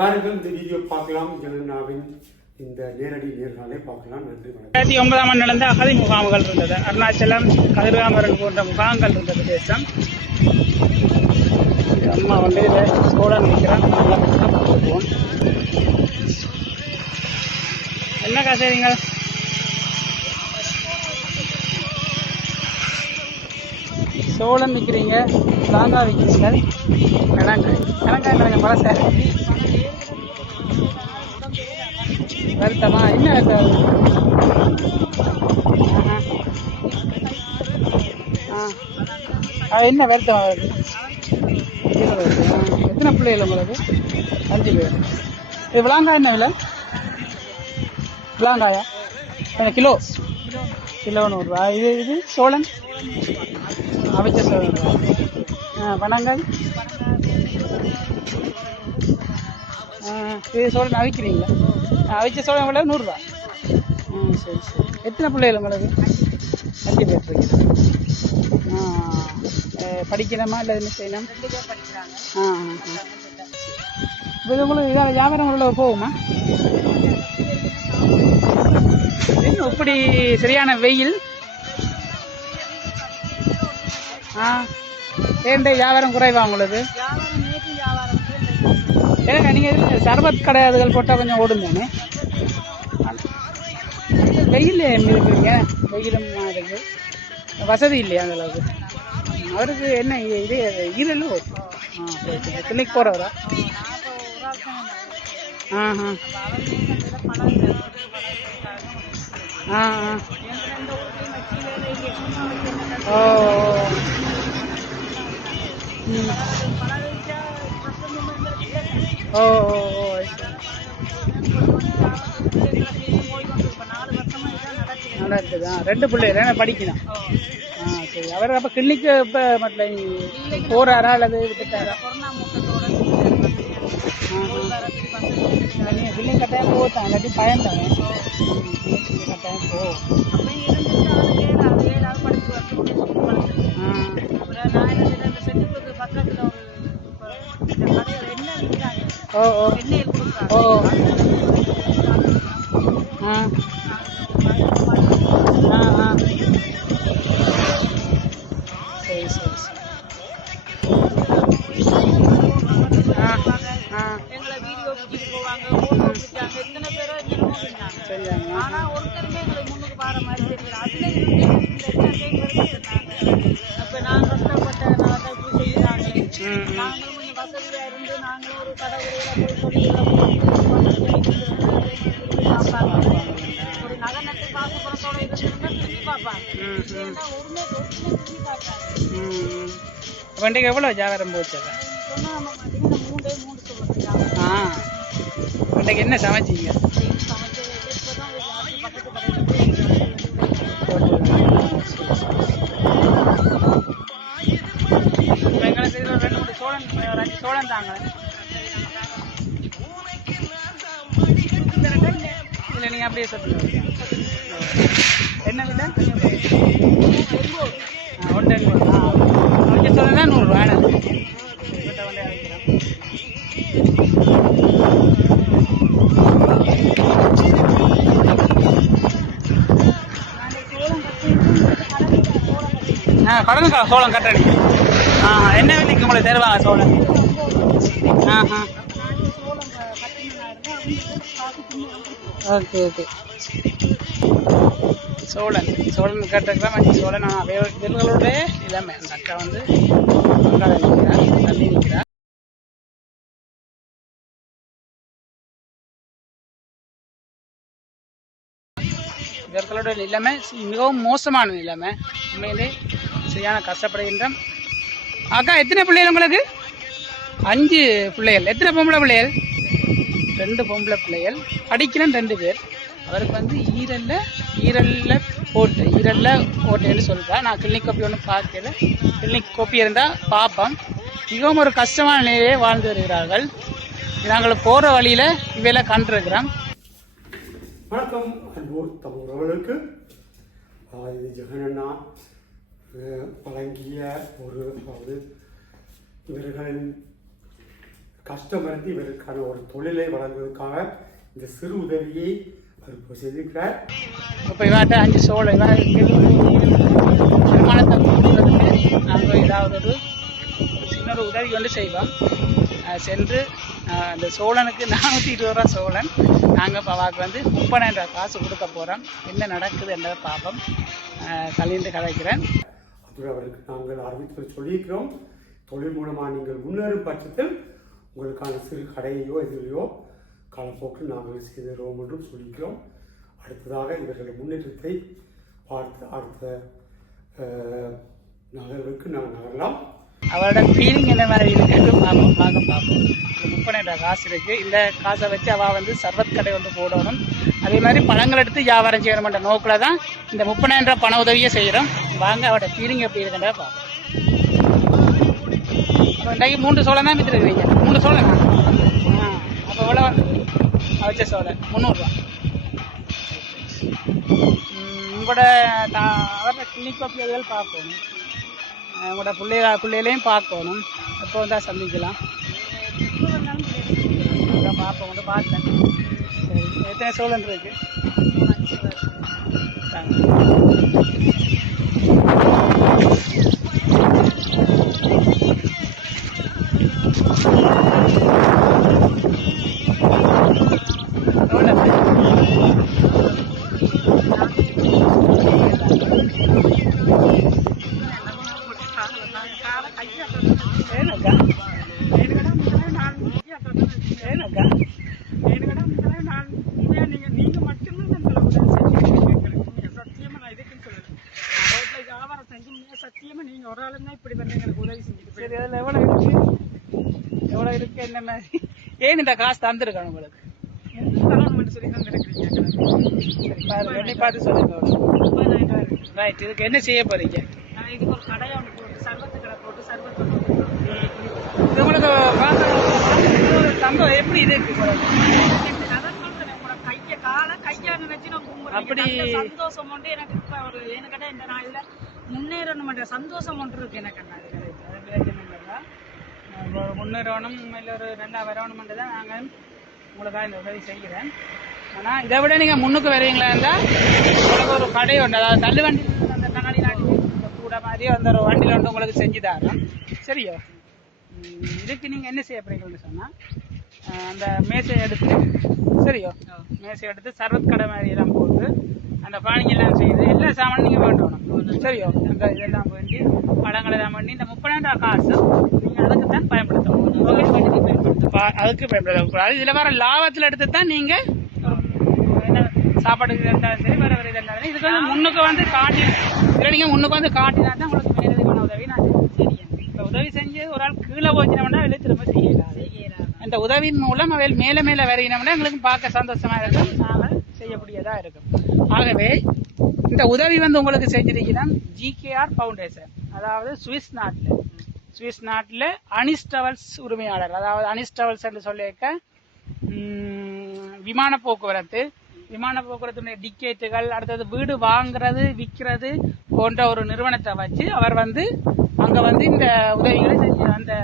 வாருங்கள் இந்த வீடியோ பார்க்கலாம். ஜெகன்னாவின் இந்த நேரடி நேர்காணலை பார்க்கலாம். நன்றி. 2009 நடந்த அகதி முகாம்கள் இருந்தது. அருணாச்சலம், கதிர்காமரன் போன்ற முகாம்கள் இருந்தது தேசம். அம்மா வந்து இதை சோழன் நிற்கிறான். என்ன காசுறீங்க? சோழன் விற்கிறீங்க, தாங்கா விற்கிறீங்க, கிழங்காய் பழச வருத்தமா? என்ன என்ன வருத்தமா வருது? எத்தனை பிள்ளைகள் உங்களுக்கு? 5 பேர். இது விளாங்காய் என்ன விலை? விளாங்காயா என்ன கிலோ? கிலோ 100 ரூபா. இது சோழன் அவிச்ச சோழன். பனங்காய் இது சோழன் அவிக்கிறீங்களா? அவிச்ச சோழன் விலை 100 ரூபா. சரி சரி. எத்தனை பிள்ளைகள் உங்களுக்கு? 5 பேர் இருக்குது. படிக்கணுமா இல்லை என்ன செய்யணும்? இது உங்களுக்கு இதாக வியாபாரம் உள்ள போகுமா? இப்படி சரியான வெயில். ஏன்டே வியாபாரம் குறைவா உங்களுக்கு? ஏன்னா நீங்கள் இதில் சர்பத் கடையாதுகள் போட்டால் கொஞ்சம் ஓடுங்க. வெயில் இருக்கிறீங்க, வெயிலும் இருக்கு, வசதி இல்லையா அந்த அளவுக்கு? அவருக்கு என்ன இது ஈரல்? கிளினிக் போகிறவரா? ஓ ஓ ஓ நடக்குதா? 2 பிள்ளைகள் என்ன படிக்கணும்? சரி. அவர் அப்போ கிளினிக்கு இப்போ மட்டும் போகிறாரா அல்லது விட்டுட்டாரா? நீங்கள் கிளினிக் கட்டாயம் போட்டாங்க, இல்லாட்டி பயந்தாங்க. கட்டாயம் போ. ஓ ஓ ஓ சரி சரி சரி. எங்களை வீடியோ பிடிச்சிட்டு போவாங்க, போட்டோ பிடிச்சாங்க, எத்தனை பேரோ இருந்தாங்க. ஆனால் ஒருத்தருமே எங்களுக்கு முன்னுக்கு பார மாதிரி தெரியல. அப்போ நான் கஷ்டப்பட்ட நாட்டை இப்படி செய்கிறாங்க. நாங்களும் கொஞ்சம் வசதியாக இருந்து நாங்களும் ஒரு கடவுளையில் போய் பார்ப்பாங்க. ஒரு நகை நட்டு காசு பணத்தோட இருந்துருந்தா திரும்பி பார்ப்பாங்க. ஒருமே திரும்பி பார்ப்பாங்க. வண்டிக்கு எவ்வளோ வியாபாரம் போச்சு? இன்றைக்கு என்ன சமைச்சிங்க? எங்களுக்கு இது ஒரு 2-3 சோழன், 5 சோழன் தாங்க. இல்லை நீங்கள் அப்படியே சொல்லுங்க. என்ன விலை? 1 சோழன் தான் 100 ரூபா. கடலுக்கா சோளம் கட்டணி? என்ன விலைக்கு உங்களை தருவாங்க சோளம்? Okay okay. சோழன் கட்டுறதுலாம் 5 சோழன். வெள்களுடைய இளமை அந்த அக்கா வந்து தள்ளி நிற்கிறார். இவர்களுடைய நிலைமை மிகவும் மோசமான நிலைமை. உண்மையிலே சரியான கஷ்டப்படுகின்றோம். அக்கா எத்தனை பிள்ளைகள் உங்களுக்கு? 5 பிள்ளைகள். எத்தனை பொம்பளை பிள்ளைகள்? 2 பொம்பளை பிள்ளைகள். படிக்கிறேன் 2 பேர். அவருக்கு வந்து ஈரல்ல போட்டேன்னு சொல்கிறேன். நான் கிளினிக் கோப்பி ஒன்றும் பார்க்கல. கிளினிக் கோப்பி இருந்தால் பார்ப்போம். மிகவும் ஒரு கஷ்டமான நிலையிலே வாழ்ந்து வருகிறார்கள். நாங்கள் போகிற வழியில் இவையெல்லாம் கண்டிருக்கிறோம். வணக்கம் அன்போர் தமிழர்களுக்கு. இது ஜெகனண்ணா வழங்கிய ஒரு, அதாவது இவர்களின் கஷ்டமறிந்து இவருக்கான ஒரு தொழிலை வழங்குவதற்காக இந்த சிறு உதவியை அவர் செய்திருக்கிறார். இப்போ இவாட்ட 5 சோளம் வருமானத்தை கொடுக்கறதுக்கு நாங்கள் ஏதாவது ஒரு சின்ன ஒரு உதவி வந்து செய்வோம். சென்று அந்த சோழனுக்கு 420 ரூபா சோழன் நாங்கள் பவாக்கு வந்து 30,000 காசு கொடுக்க போகிறோம். என்ன நடக்குது என்றதை பார்ப்போம். கலிந்து கதைக்கிறேன். அதுடன் அவருக்கு நாங்கள் அறிவித்து சொல்லியிருக்கிறோம். தொழில் மூலமாக நீங்கள் முன்னேறும் பட்சத்தில் உங்களுக்கான சிறு கடையையோ எதிரையோ காலப்போக்கில் நாங்கள் செய்திருவோம் என்றும் சொல்லியிருக்கிறோம். அடுத்ததாக இவர்களுடைய முன்னேற்றத்தை பார்த்து அடுத்த நகர்வுக்கு நாங்கள் நகரலாம். அவரோட ஃபீலிங் என்ன மாதிரி இருக்குன்னு பார்ப்போம். 30,000 காசு இருக்குது. இந்த காசை வச்சு அவள் வந்து சர்வத் கடை வந்து போடணும். அதே மாதிரி பழங்கள் எடுத்து வியாபாரம் செய்யணுமென்ற நோக்கில் தான் இந்த 30,000 பண உதவியை செய்கிறோம். வாங்க அவரோட ஃபீலிங் எப்படி இருக்குன்றத பார்ப்போம். அப்போ இன்றைக்கு 3 சோளம் தான் விற்றுருக்குறீங்க. 3 சோளம் அப்போ எவ்வளோ வந்து வச்ச சோளம் 300 ரூபா. உங்களோட அவரோட கிளினிக் பப்பியர்கள் பார்க்கணும். உங்களோட பிள்ளைகளையும் பார்க்கணும். எப்போ வந்தால் சந்திக்கலாம். பார்ப்போம் வந்து பார்த்தேன். சரி, எத்தனை சோழன் இருக்கு? சத்தியமா நீங்க ஒரு ஆளுன்னா இப்படி பண்ணி எனக்கு உதவி செஞ்சுட்டு. சரி, அதில் எவ்வளோ இருக்கு என்ன மாதிரி ஏன் இந்த காசு தந்துருக்கணும் உங்களுக்கு? தரணும் சொல்லி தந்துருக்கீங்க. சரி, பாருங்க, என்னை பார்த்து சொல்லுங்க. ரைட், இதுக்கு என்ன செய்ய போறீங்க? இதுக்கு ஒரு கடையை ஒன்று போட்டு சர்வத்து கடை போட்டு சர்வத்து இது உங்களுக்கு தங்கம் எப்படி இருக்கு? கைய காலை கையா நினைச்சு நான் அப்படி சந்தோஷம் ஒன்று எனக்கு இப்ப ஒரு எனக்கிட்ட இந்த நாளில் முன்னேறணும் சந்தோஷம் ஒன்று இருக்கு எனக்கு. முன்னேறணும் இல்லை ஒரு நல்லா வரணும்ன்ட்டு தான் நாங்கள் உங்களுக்காக இந்த உதவி செய்கிறேன். ஆனால் இதை விட நீங்கள் முன்னுக்கு வருவீங்களா இருந்தால் உங்களுக்கு ஒரு கடை உண்டு. அதாவது தள்ளு வண்டி அந்த கண்ணாடி நாட்டி கூட மாதிரி அந்த ஒரு வண்டியில் வந்து உங்களுக்கு செஞ்சு தரோம். சரியோ? இதுக்கு நீங்கள் என்ன செய்ய போறீங்கன்னு சொன்னால் அந்த மேசையை எடுத்து, சரியோ, மேசை எடுத்து சர்வத் கடை மாதிரி எல்லாம் போட்டு அந்த பானிங்கெல்லாம் செய்து எல்லா சாமானும் நீங்கள் வேண்டணும். சரியோ? அந்த இதெல்லாம் வேண்டி பழங்கள் எல்லாம் பண்ணி இந்த 30,000 காசு நீங்கள் அதுக்கு தான் பயன்படுத்தணும். அதுக்கு பயன்படுத்தக்கூடாது. இதில் வர லாபத்தில் எடுத்து தான் நீங்கள் என்ன சாப்பாடுக்கு இருந்தாலும் சரி, வர வர இருந்தாலும் இதுக்கு வந்து முன்னுக்கு வந்து காட்டி இதில் நீங்கள் முன்னுக்கு வந்து காட்டினா தான் உங்களுக்கு மேலதிகமான உதவி நான் செய்யேன். இப்போ உதவி செஞ்சு ஒரு ஆள் கீழே போச்சினோம்னா வெளியே திரும்ப செய்யலாம். இந்த உதவியின் மூலம் அவையில் மேலே மேலே வரையினோம்னா எங்களுக்கு பார்க்க சந்தோஷமா இருக்கும். நாங்கள் செய்யக்கூடியதா இருக்கும். ஆகவே இந்த உதவி வந்து உங்களுக்கு செஞ்சிருக்கிறோம் ஜிகேஆர் ஃபவுண்டேஷன். அதாவது சுவிஸ் நாட்டில் அனிஸ் டிராவல்ஸ் உரிமையாளர். அதாவது அனிஸ் டிராவல்ஸ் என்று சொல்லியிருக்க விமான போக்குவரத்துடைய டிக்கெட்டுகள், அடுத்தது வீடு வாங்குறது விற்கிறது போன்ற ஒரு நிறுவனத்தை வச்சு அவர் வந்து அங்கே வந்து இந்த உதவிகளை அந்த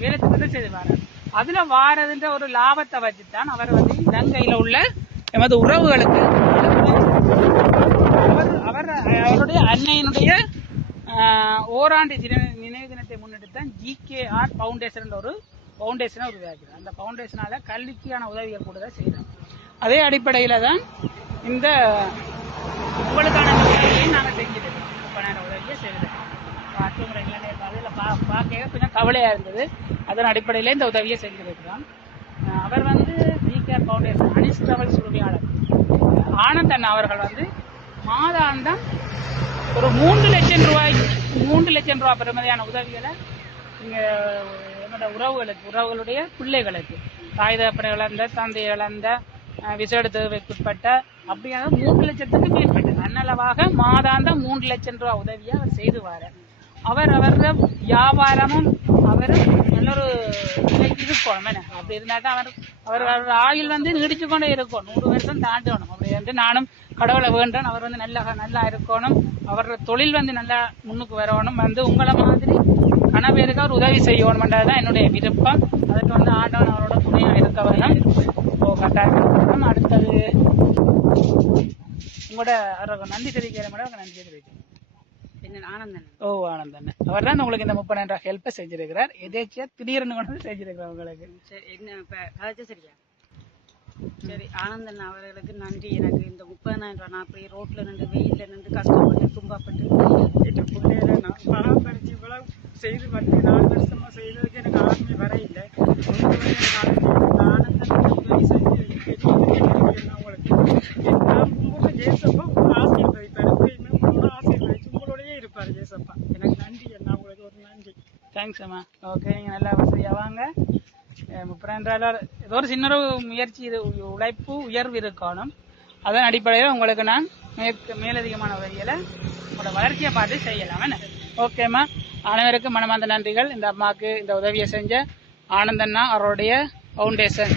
வேலை திட்டத்தை செய்வார். அதுல வாரதுன்ற ஒரு லாபத்தை வச்சுதான் அவர் வந்து இலங்கையில உள்ள எமது உறவுகளுக்கு அவருடைய அன்னையினுடைய ஓராண்டு நினைவு தினத்தை முன்னிட்டு தான் ஜிகேஆர் ஃபவுண்டேஷன் ஒரு ஃபவுண்டேஷனை உருவாக்கிறார். அந்த ஃபவுண்டேஷனால கல்விக்கான உதவிகள் கூட தான் செய்யறோம். அதே அடிப்படையில தான் இந்த உங்களுக்கான உதவியை நாங்கள் செஞ்சிருக்கோம். உதவியை செய்திருக்கோம். அதில் பார்க்க கொஞ்சம் கவலையா இருந்தது. அதன் அடிப்படையில் இந்த உதவியை செஞ்சிருக்கிறோம். அவர் வந்து ஜிகேஆர் ஃபவுண்டேஷன் அனிஸ் டிராவல்ஸ் உரிமையாளர் ஆனந்தன் அவர்கள் வந்து மாதாந்தம் ஒரு 3 லட்சம் ரூபாய் பெறுமதியான உதவிகளை இங்கே என்னோட உறவுகளுடைய பிள்ளைகளுக்கு தாய் தகப்பனை இழந்த, தந்தை இழந்த, விசேட தேவைக்குட்பட்ட அப்படியான 3 லட்சத்துக்கு மேற்பட்ட அன்னளவாக மாதாந்தம் 3 லட்சம் ரூபாய் உதவியை அவர் செய்து வாரார். அவரது வியாபாரமும் அவரும் நல்லொரு நிலைக்கு இருக்கணும். அப்படி இருந்தா தான் அவர் ஆயுள் வந்து நீடிச்சு கொண்டே இருக்கும். 100 வருஷம் தாண்டணும். அப்படி வந்து நானும் கடவுளை வேண்டான் அவர் வந்து நல்லா இருக்கணும். அவரோட தொழில் வந்து நல்லா முன்னுக்கு வரணும். வந்து உங்களை மாதிரி கன பேருக்கு அவர் உதவி செய்யணும்ன்றது தான் என்னுடைய விருப்பம். அதுக்கு வந்து ஆண்டவன் அவரோட துணையாக இருக்க வேணும். இப்போ கட்டாயம் அடுத்தது உங்களோட அவருக்கு நன்றி தெரிவிக்கிற மேடம் நன்றி தெரிவிக்கிறேன். ஆனந்தன். ஓ ஆனந்தன் அவர் தான் உங்களுக்கு இந்த 30,000 ஹெல்ப்பை செஞ்சிருக்கிறார். எதேச்சியா திடீர்னு கொண்டு செஞ்சிருக்கிறார் உங்களுக்கு. சரி என்ன இப்போ அதாச்சும் சரியா சரி ஆனந்தன் அவர்களுக்கு நன்றி. எனக்கு இந்த 30,000 நான் போய் ரோட்ல நின்று வெயிலில் நின்று கஷ்டப்பட்டு துன்பப்பட்டு என் பிள்ளைகளை நான் பராமரித்து இவ்வளவு செய்து வந்து 4 வருஷமா செய்ததுக்கு எனக்கு ஆரம்பி வர இல்லை. ஆனந்தன் உதவி செஞ்சு உங்களுக்கு நான் கும்பிட்டு ஜேசப்பா ஆசீர்வதிப்பார். எப்பயுமே உங்களோட ஆசீர்வதிச்சு உங்களோடயே இருப்பார் ஜேசப்பா. எனக்கு நன்றி என்ன உங்களுக்கு ஒரு நன்றி. தேங்க்ஸ் அம்மா. ஓகே நீங்கள் நல்லா வசதியாக வாங்க. 30,000 ஏதோ ஒரு சின்ன முயற்சி, இது உழைப்பு உயர்வு இருக்கணும். அதன் அடிப்படையில் உங்களுக்கு நான் மேலதிகமான உதவிகளை உங்களோட வளர்ச்சியை பார்த்து செய்யலாம். என்ன ஓகேம்மா. அனைவருக்கும் மனமார்ந்த நன்றிகள். இந்த அம்மாவுக்கு இந்த உதவியை செஞ்ச ஆனந்தண்ணா அவருடைய ஃபவுண்டேஷன்